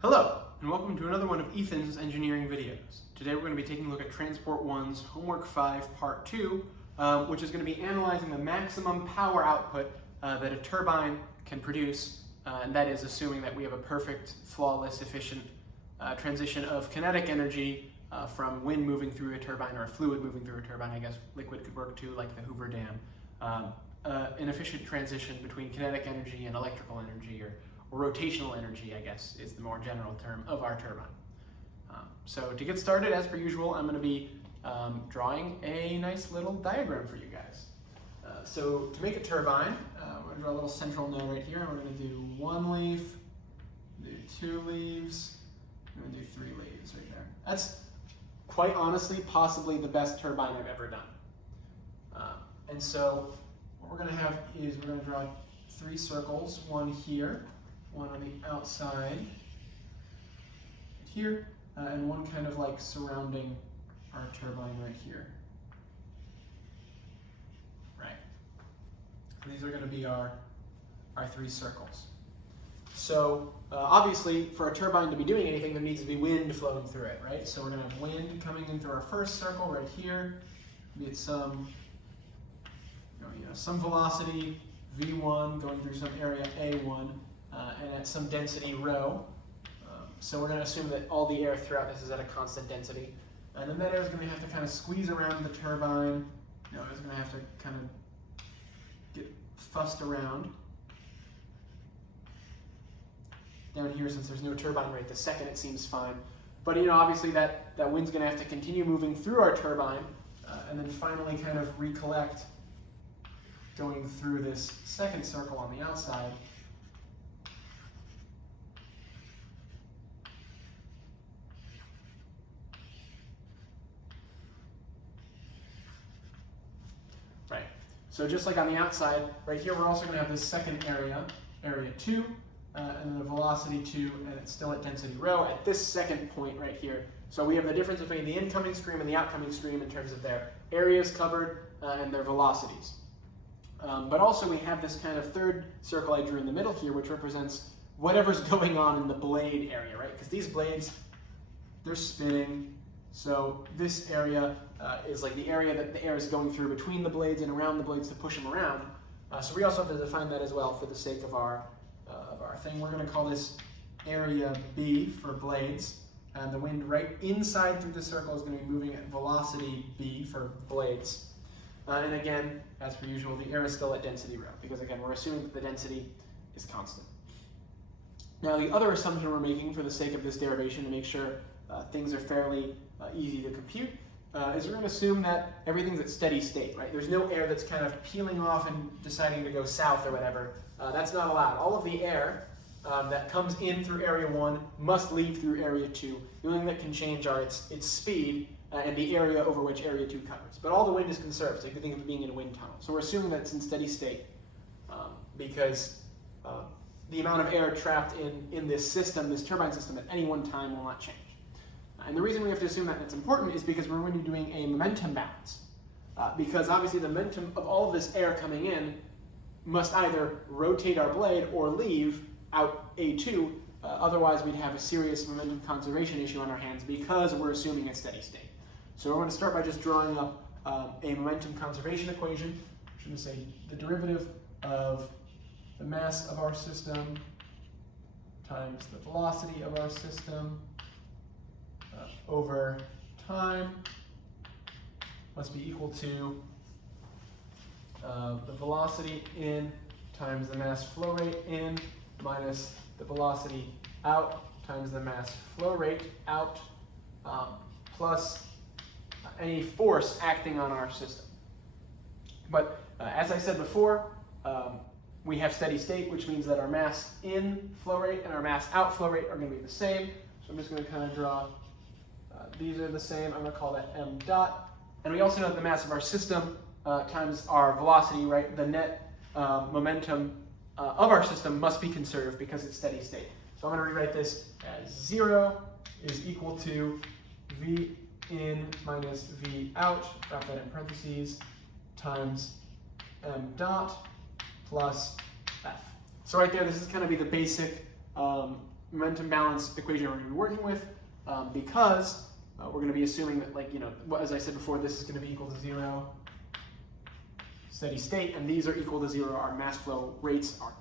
Hello, and welcome to another one of Ethan's engineering videos. Today we're going to be taking a look at Transport 1's Homework 5 Part 2, which is going to be analyzing the maximum power output that a turbine can produce, and that is assuming that we have a perfect, flawless, efficient transition of kinetic energy from wind moving through a turbine, or a fluid moving through a turbine. I guess liquid could work too, like the Hoover Dam. An efficient transition between kinetic energy and electrical energy, or rotational energy, I guess, is the more general term of our turbine. So to get started, as per usual, I'm going to be drawing a nice little diagram for you guys. So to make a turbine, we're going to draw a little central node right here, and we're going to do one leaf, do two leaves, and we're going to do three leaves right there. That's quite honestly possibly the best turbine I've ever done. And so what we're going to have is we're going to draw three circles, one here, one on the outside here, and one kind of like surrounding our turbine right here. Right. And these are going to be our three circles. So obviously for a turbine to be doing anything, there needs to be wind flowing through it, right? So we're going to have wind coming in through our first circle right here, be at some some velocity v1 going through some area a1, and at some density rho. So we're going to assume that all the air throughout this is at a constant density. And then that air is going to have to kind of squeeze around the turbine. It's going to have to kind of get fussed around. Down here, since there's no turbine right this second, it seems fine. But obviously that wind's going to have to continue moving through our turbine, and then finally kind of recollect going through this second circle on the outside. Right. So just like on the outside, right here we're also going to have this second area, area 2, and then a velocity 2, and it's still at density rho at this second point right here. So we have the difference between the incoming stream and the outcoming stream in terms of their areas covered and their velocities. But also we have this kind of third circle I drew in the middle here, which represents whatever's going on in the blade area, right? Because these blades, they're spinning. So this area is like the area that the air is going through between the blades and around the blades to push them around. So we also have to define that as well for the sake of our thing. We're going to call this area B for blades. And the wind right inside through the circle is going to be moving at velocity B for blades. And again, as per usual, the air is still at density rho, because again, we're assuming that the density is constant. Now, the other assumption we're making for the sake of this derivation to make sure things are fairly easy to compute is we're going to assume that everything's at steady state, right? There's no air that's kind of peeling off and deciding to go south or whatever. That's not allowed. All of the air that comes in through area 1 must leave through area 2. The only thing that can change are its speed and the area over which area 2 covers. But all the wind is conserved, so you can think of it being in a wind tunnel. So we're assuming that it's in steady state because the amount of air trapped in this system, this turbine system, at any one time will not change. And the reason we have to assume that it's important is because we're going to be doing a momentum balance. Because obviously the momentum of all of this air coming in must either rotate our blade or leave out A2, otherwise we'd have a serious momentum conservation issue on our hands because we're assuming a steady state. So we're going to start by just drawing up a momentum conservation equation, which is going to say the derivative of the mass of our system times the velocity of our system over time must be equal to the velocity in times the mass flow rate in minus the velocity out times the mass flow rate out plus any force acting on our system. But as I said before, we have steady state, which means that our mass in flow rate and our mass out flow rate are going to be the same. So I'm just going to kind of draw, these are the same. I'm going to call that m dot. And we also know that the mass of our system times our velocity, right? The net momentum of our system must be conserved because it's steady state. So I'm going to rewrite this as 0 is equal to v in minus v out, drop that in parentheses, times m dot plus f. So right there, this is kind of be the basic momentum balance equation we're going to be working with, because we're going to be assuming that, like, as I said before, this is going to be equal to 0, steady state, and these are equal to 0. Our mass flow rates are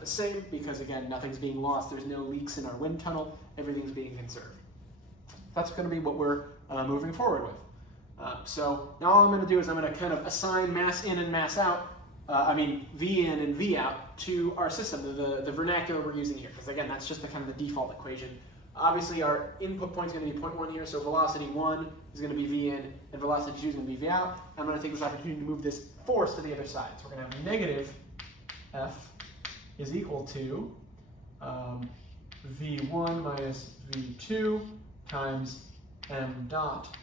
the same because, again, nothing's being lost. There's no leaks in our wind tunnel. Everything's being conserved. That's going to be what we're moving forward with. So now all I'm going to do is I'm going to kind of assign mass in and mass out, V in and V out to our system, the vernacular we're using here, because again, that's just the kind of the default equation. Obviously, our input point is going to be 0.1 here, so velocity 1 is going to be V in, and velocity 2 is going to be V out. I'm going to take this opportunity to move this force to the other side. So we're going to have negative F is equal to V1 minus V2 times m dot.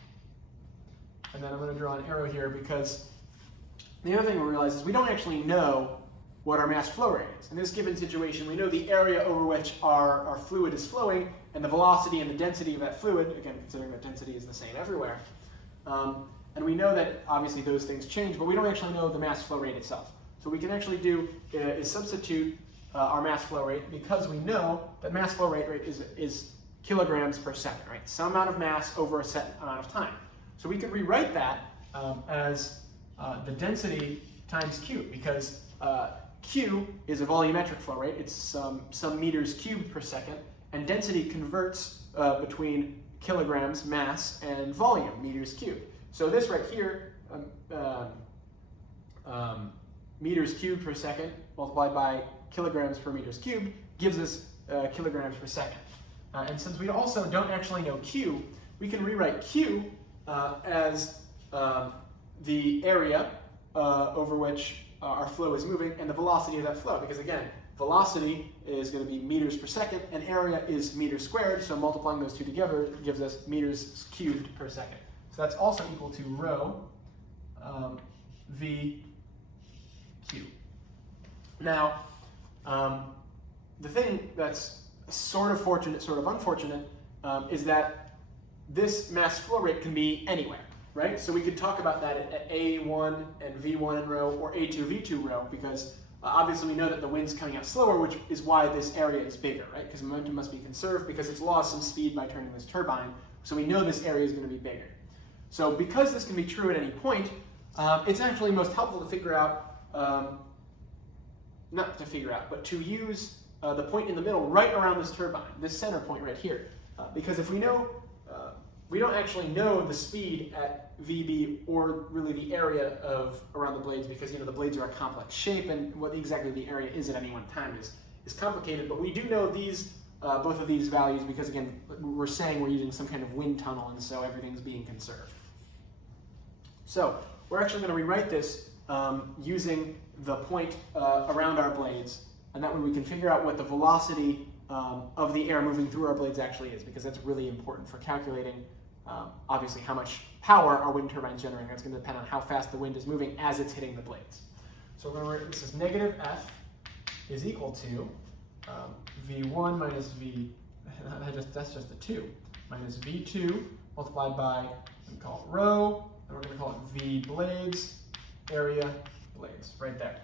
And then I'm going to draw an arrow here because the other thing we realize is we don't actually know what our mass flow rate is. In this given situation, we know the area over which our fluid is flowing and the velocity and the density of that fluid, again, considering that density is the same everywhere. And we know that obviously those things change, but we don't actually know the mass flow rate itself. So what we can actually do is substitute our mass flow rate, because we know that mass flow rate is kilograms per second, right? Some amount of mass over a set amount of time. So we can rewrite that as the density times Q, because Q is a volumetric flow rate. It's some meters cubed per second, and density converts between kilograms mass and volume, meters cubed. So this right here, meters cubed per second multiplied by kilograms per meters cubed gives us kilograms per second. And since we also don't actually know Q, we can rewrite Q as the area over which our flow is moving and the velocity of that flow, because again, velocity is going to be meters per second and area is meters squared, so multiplying those two together gives us meters cubed per second. So that's also equal to rho V Q. Now, the thing that's sort of fortunate, sort of unfortunate, is that this mass flow rate can be anywhere, right? So we could talk about that at A1 and V1 in rho, or A2, V2 rho, because obviously we know that the wind's coming out slower, which is why this area is bigger, right? Because momentum must be conserved because it's lost some speed by turning this turbine, so we know this area is going to be bigger. So because this can be true at any point, it's actually most helpful to figure out, not to figure out, but to use the point in the middle right around this turbine, this center point right here. Because if we know, we don't actually know the speed at VB or really the area around the blades, because the blades are a complex shape, and what exactly the area is at any one time is complicated. But we do know these both of these values because, again, we're saying we're using some kind of wind tunnel, and so everything's being conserved. So we're actually going to rewrite this using the point around our blades, and that way we can figure out what the velocity of the air moving through our blades actually is, because that's really important for calculating obviously how much power our wind turbines generating. That's going to depend on how fast the wind is moving as it's hitting the blades. So we're going to write this as negative F is equal to V1 minus V, that's just a 2, minus V2 multiplied by, we call it rho, and we're going to call it V blades, area blades, right there.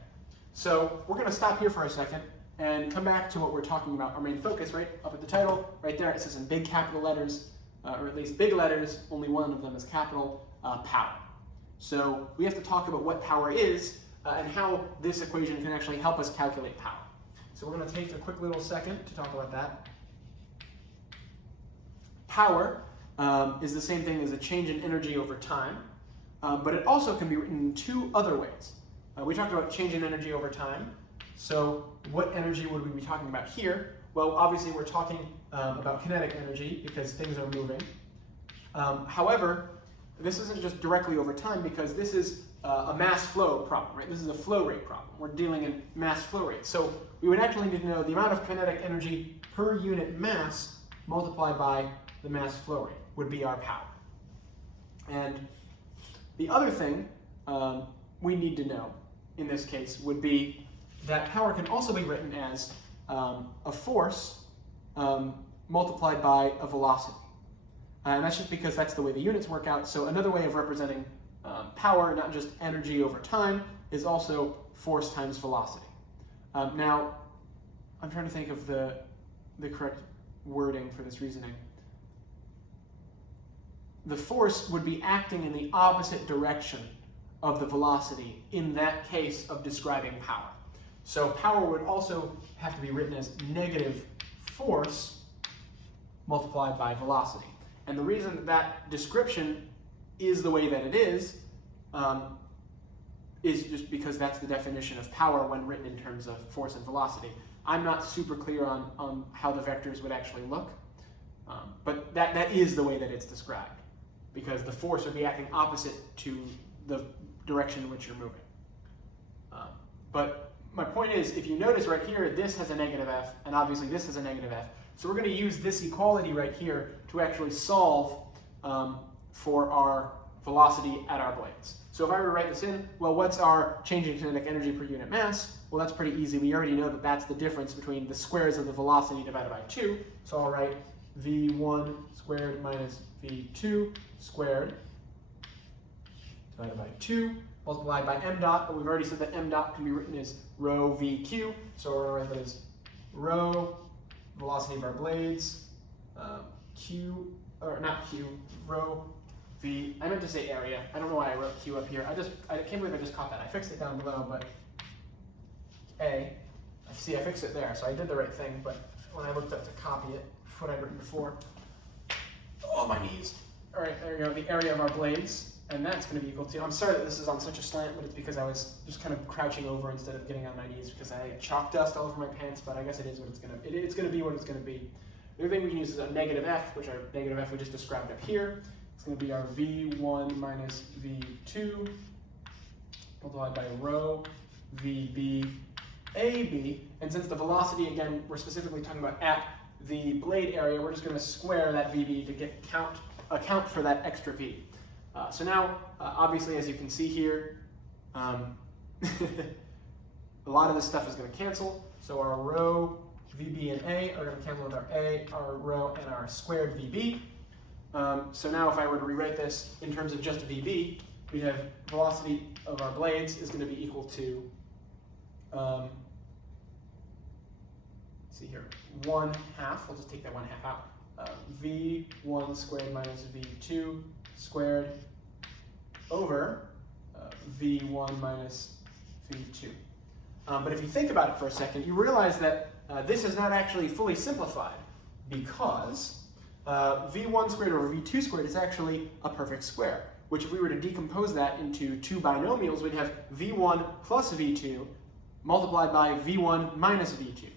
So we're going to stop here for a second and come back to what we're talking about, our main focus, right up at the title, right there. It says in big capital letters, or at least big letters, only one of them is capital, power. So we have to talk about what power is and how this equation can actually help us calculate power. So we're going to take a quick little second to talk about that. Power is the same thing as a change in energy over time, but it also can be written in two other ways. We talked about change in energy over time. So what energy would we be talking about here? Well, obviously we're talking about kinetic energy because things are moving. However, this isn't just directly over time, because this is a mass flow problem, right? This is a flow rate problem. We're dealing in mass flow rate. So we would actually need to know the amount of kinetic energy per unit mass multiplied by the mass flow rate would be our power. And the other thing we need to know in this case would be that power can also be written as a force multiplied by a velocity. And that's just because that's the way the units work out. So another way of representing power, not just energy over time, is also force times velocity. Now, I'm trying to think of the correct wording for this reasoning. The force would be acting in the opposite direction of the velocity in that case of describing power. So power would also have to be written as negative force multiplied by velocity. And the reason that that description is the way that it is just because that's the definition of power when written in terms of force and velocity. I'm not super clear on how the vectors would actually look, but that is the way that it's described, because the force would be acting opposite to the direction in which you're moving. But my point is, if you notice right here, this has a negative f, and obviously this has a negative f. So we're going to use this equality right here to actually solve for our velocity at our blades. So if I were to write this in, well, what's our change in kinetic energy per unit mass? Well, that's pretty easy. We already know that that's the difference between the squares of the velocity divided by 2. So I'll write v1 squared minus v2 squared divided by 2 multiplied by m dot, but we've already said that m dot can be written as rho vq. So we're going to write that as rho, velocity of our blades, rho v, I meant to say area. I don't know why I wrote q up here. I can't believe I just caught that. I fixed it down below, but I fixed it there, so I did the right thing, but when I looked up to copy it, what I'd written before, oh, my knees. All right, there we go, the area of our blades, and that's going to be equal to, I'm sorry that this is on such a slant, but it's because I was just kind of crouching over instead of getting on my knees because I had chalk dust all over my pants, but I guess it is what it's going to be. It's going to be what it's going to be. The other thing we can use is a negative f, which our negative f we just described up here. It's going to be our v1 minus v2 multiplied by rho vb ab, and since the velocity, again, we're specifically talking about at the blade area, we're just going to square that vb to account for that extra v. So now, obviously, as you can see here, a lot of this stuff is going to cancel. So our rho vb and a are going to cancel with our rho and our squared vb. So now if I were to rewrite this in terms of just vb, we'd have velocity of our blades is going to be equal to, let's see here, 1/2, we'll just take that 1/2 out, v1 squared minus v2 squared over v1 minus v2. But if you think about it for a second, you realize that this is not actually fully simplified, because v1 squared over v2 squared is actually a perfect square, which if we were to decompose that into two binomials, we'd have v1 plus v2 multiplied by v1 minus v2.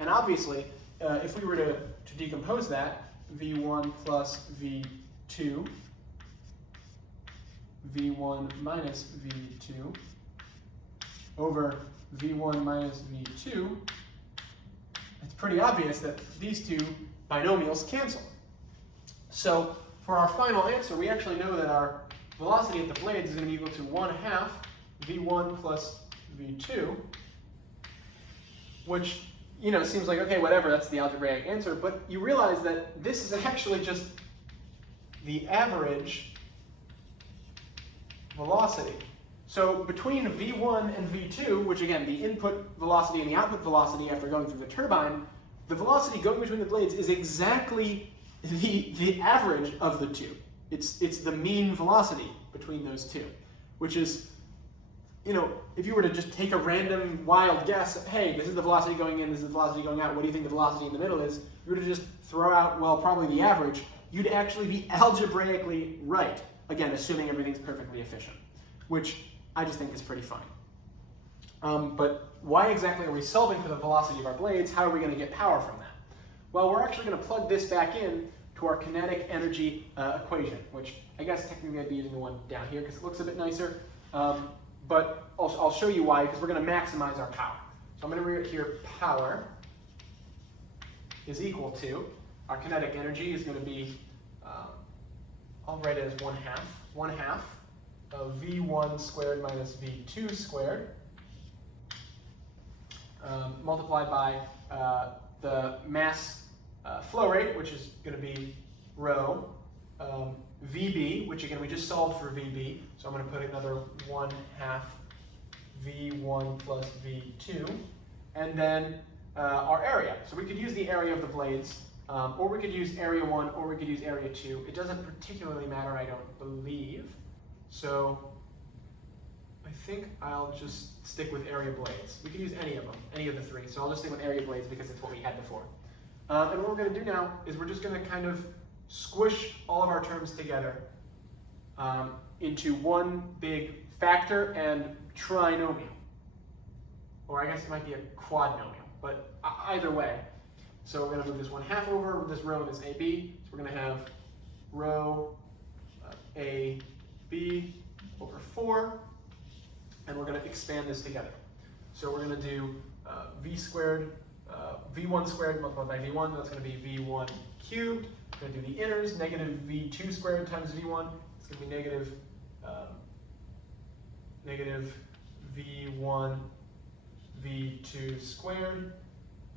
And obviously, if we were to decompose that, v1 plus v2, v1 minus v2 over v1 minus v2, it's pretty obvious that these two binomials cancel. So for our final answer, we actually know that our velocity at the blades is going to be equal to 1/2 v1 plus v2, which, you know, seems like, okay, whatever, that's the algebraic answer, but you realize that this is actually just the average velocity. So between v1 and v2, which again, the input velocity and the output velocity after going through the turbine, the velocity going between the blades is exactly the average of the two. It's the mean velocity between those two, which is, you know, if you were to just take a random wild guess, hey, this is the velocity going in, this is the velocity going out, what do you think the velocity in the middle is? If you were to just throw out, well, probably the average, you'd actually be algebraically right. Again, assuming everything's perfectly efficient, which I just think is pretty funny. But why exactly are we solving for the velocity of our blades? How are we going to get power from that? Well, we're actually going to plug this back in to our kinetic energy equation, which I guess technically I'd be using the one down here because it looks a bit nicer. But I'll show you why, because we're going to maximize our power. So I'm going to rewrite here power is equal to, our kinetic energy is going to be, I'll write it as 1/2 of v1 squared minus v2 squared multiplied by the mass flow rate, which is going to be rho, VB, which again we just solved for VB, so I'm going to put another 1/2 V1 plus V2, and then our area. So we could use the area of the blades Or we could use area 1, or we could use area 2. It doesn't particularly matter, I don't believe. So I think I'll just stick with area blades. We could use any of them, any of the three. So I'll just stick with area blades because it's what we had before. And what we're going to do now is we're just going to kind of squish all of our terms together into one big factor and trinomial. Or I guess it might be a quadnomial, but either way. So we're going to move this 1/2 over with this row and this AB. So we're going to have rho AB over 4, and we're going to expand this together. So we're going to do v squared, v1 squared multiplied by v1, that's going to be v1 cubed. We're going to do the inners, negative v2 squared times v1. It's going to be negative v1 v2 squared.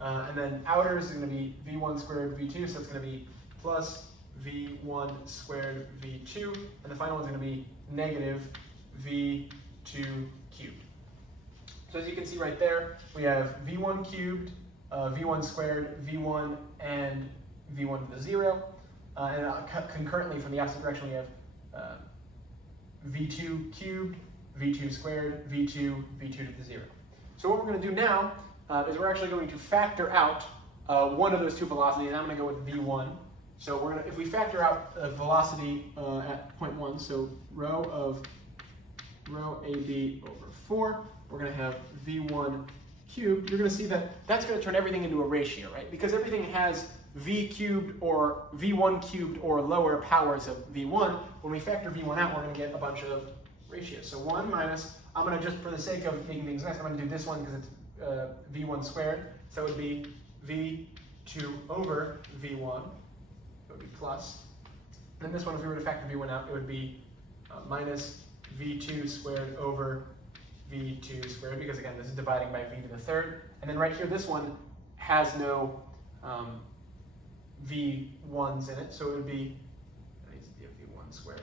And then outers is going to be v1 squared v2, so it's going to be plus v1 squared v2. And the final one's going to be negative v2 cubed. So as you can see right there, we have v1 cubed, v1 squared, v1, and v1 to the 0. And concurrently from the opposite direction, we have v2 cubed, v2 squared, v2, v2 to the 0. So what we're going to do now is we're actually going to factor out one of those two velocities. I'm going to go with v1. So we're going to, if we factor out a velocity at point 1, so rho AB over 4, we're going to have v1 cubed. You're going to see that that's going to turn everything into a ratio, right? Because everything has v cubed or v1 cubed or lower powers of v1. When we factor v1 out, we're going to get a bunch of ratios. So 1 minus, I'm going to just, for the sake of making things nice, I'm going to do this one because it's v1 squared. So it would be v2 over v1. It would be plus. And then this one, if we were to factor v1 out, it would be minus v2 squared over v2 squared, because again, this is dividing by v to the 3rd. And then right here, this one has no v1s in it, so it would be, that needs to be a v1 squared.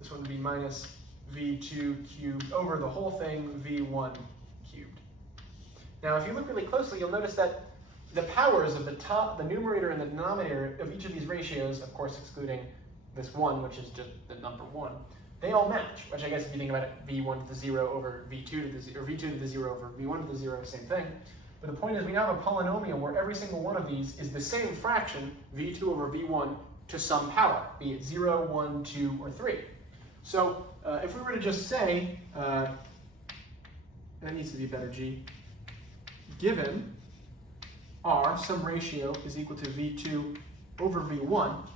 This one would be minus v2 cubed over the whole thing, v1 cubed. Now, if you look really closely, you'll notice that the powers of the top, the numerator and the denominator of each of these ratios, of course excluding this 1, which is just the number 1, they all match, which I guess if you think about it, v1 to the 0 over v2 to the 0, or v2 to the 0 over v1 to the 0, same thing. But the point is we now have a polynomial where every single one of these is the same fraction, v2 over v1, to some power, be it 0, 1, 2, or 3. So if we were to just say, that needs to be better G, given R, some ratio is equal to v2 over v1,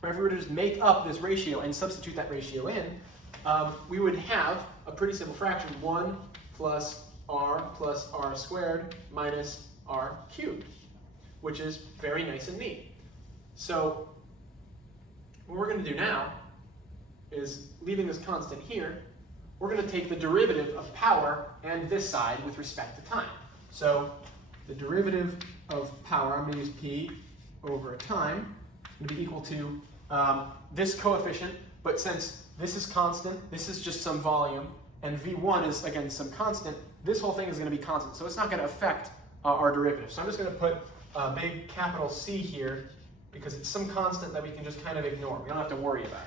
or if we were to just make up this ratio and substitute that ratio in, we would have a pretty simple fraction, 1 plus r squared minus r cubed, which is very nice and neat. So what we're going to do now is, leaving this constant here, we're going to take the derivative of power and this side with respect to time. So the derivative of power, I'm going to use p over time, going to be equal to this coefficient, but since this is constant, this is just some volume, and v1 is, again, some constant, this whole thing is going to be constant, so it's not going to affect our derivative. So I'm just going to put a big capital C here, because it's some constant that we can just kind of ignore. We don't have to worry about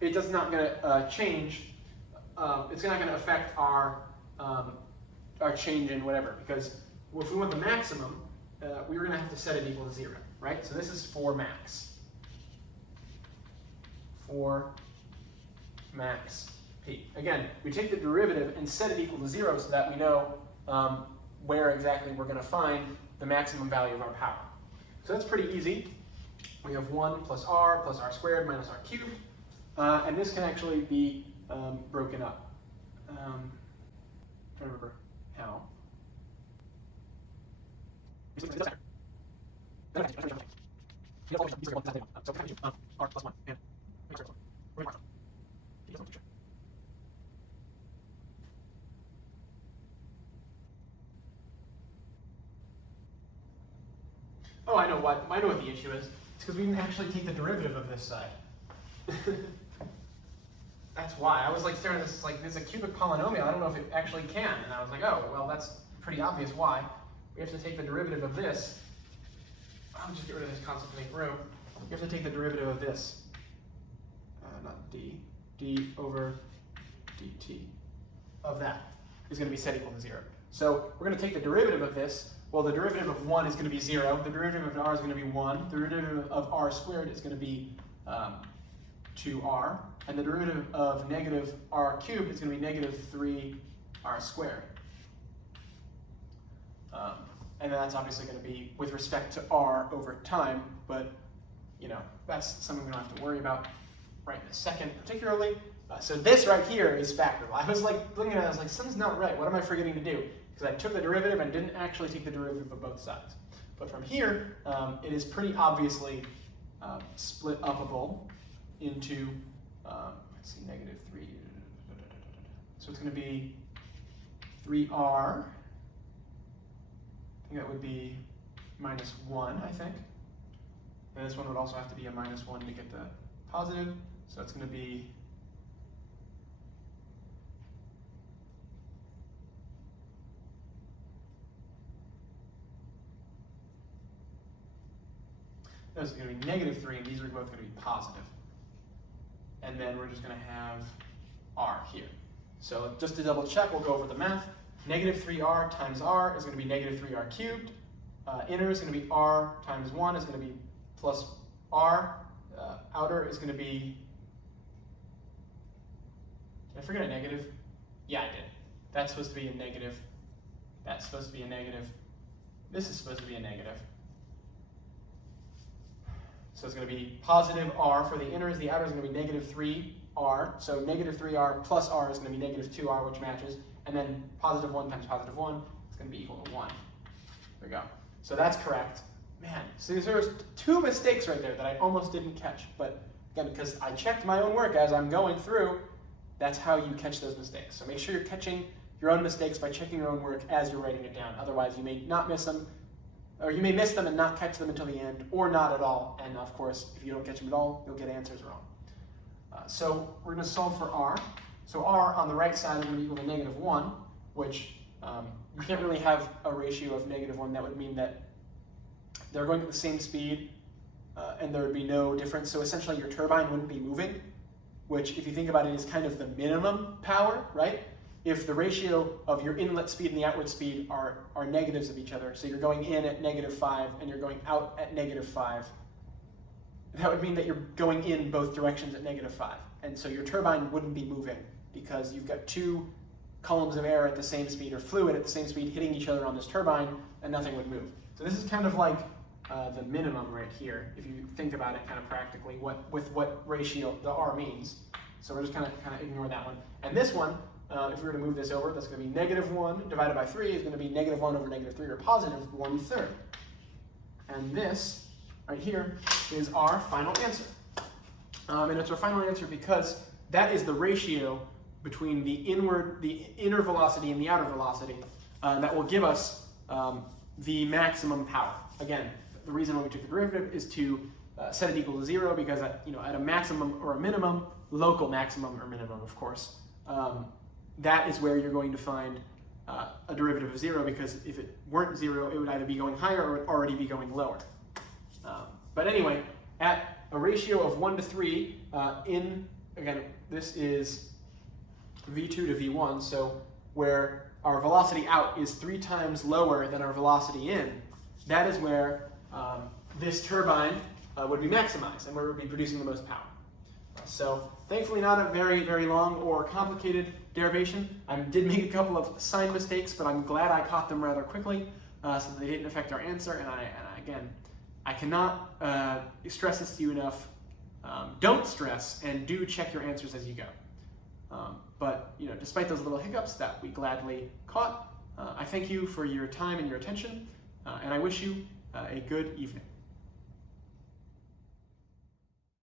it. It's not going to change, it's not going to affect our change in whatever, because if we want the maximum, we were going to have to set it equal to 0, right? So this is for max. For max p. Again, we take the derivative and set it equal to 0 so that we know where exactly we're going to find the maximum value of our power. So that's pretty easy. We have 1 plus r squared minus r cubed. And this can actually be broken up. I'm trying to remember how. R plus 1 and oh, I know what the issue is. It's because we didn't actually take the derivative of this side. That's why. I was like staring at this, like, this is a cubic polynomial. I don't know if it actually can. And I was like, oh, well, that's pretty obvious why. We have to take the derivative of this. I'll just get rid of this constant to make room. You have to take the derivative of this, not d over dt of that is going to be set equal to 0. So we're going to take the derivative of this. Well, the derivative of 1 is going to be 0. The derivative of r is going to be 1. The derivative of r squared is going to be 2r. And the derivative of negative r cubed is going to be negative 3r squared. And then that's obviously going to be with respect to r over time, but that's something we don't have to worry about right in a second particularly. So this right here is factorable. I was like looking at it, I was like, something's not right. What am I forgetting to do? Because I took the derivative and didn't actually take the derivative of both sides. But from here, it is pretty obviously split upable into, let's see, negative 3. So it's going to be 3r. I think that would be minus 1, I think. And this one would also have to be a minus 1 to get the positive. So it's going to be this is going to be negative 3, and these are both going to be positive. And then we're just going to have r here. So just to double check, we'll go over the math. Negative 3r times r is going to be negative 3r cubed. Inner is going to be r times 1 is going to be plus r. Outer is going to be, did I forget a negative? Yeah, I did. That's supposed to be a negative. That's supposed to be a negative. This is supposed to be a negative. So it's going to be positive r for the inners. The outer is going to be negative 3r. So negative 3r plus r is going to be negative 2r, which matches. And then positive 1 times positive 1 is going to be equal to 1. There we go. So that's correct. Man, so there's 2 mistakes right there that I almost didn't catch. But again, because I checked my own work as I'm going through, that's how you catch those mistakes. So make sure you're catching your own mistakes by checking your own work as you're writing it down. Otherwise, you may not miss them, or you may miss them and not catch them until the end, or not at all. And of course, if you don't catch them at all, you'll get answers wrong. So we're going to solve for r. So r on the right side is going to be equal to negative 1, which you can't really have a ratio of negative 1. That would mean that they're going at the same speed, and there would be no difference. So essentially, your turbine wouldn't be moving, which, if you think about it, is kind of the minimum power, right? If the ratio of your inlet speed and the outward speed are negatives of each other, so you're going in at negative 5 and you're going out at negative 5, that would mean that you're going in both directions at negative 5. And so your turbine wouldn't be moving because you've got 2 columns of air at the same speed, or fluid at the same speed, hitting each other on this turbine, and nothing would move. So this is kind of like the minimum right here, if you think about it kind of practically, with what ratio the r means. So we're just kind of ignore that one. And this one, if we were to move this over, that's going to be negative 1 divided by 3 is going to be negative 1 over negative 3, or positive 1/3. And this right here is our final answer. And it's our final answer because that is the ratio between the inner velocity and the outer velocity that will give us the maximum power. Again, the reason why we took the derivative is to set it equal to 0, because at a maximum or a minimum, local maximum or minimum, of course, that is where you're going to find a derivative of 0, because if it weren't 0, it would either be going higher or it would already be going lower. But anyway, at a ratio of 1 to 3, again, this is v2 to v1, so where our velocity out is 3 times lower than our velocity in, that is where this turbine would be maximized and where it would be producing the most power. So thankfully not a very, very long or complicated derivation. I did make a couple of sign mistakes, but I'm glad I caught them rather quickly so that they didn't affect our answer. And again, I cannot stress this to you enough. Don't stress, and do check your answers as you go. But despite those little hiccups that we gladly caught, I thank you for your time and your attention, and I wish you a good evening.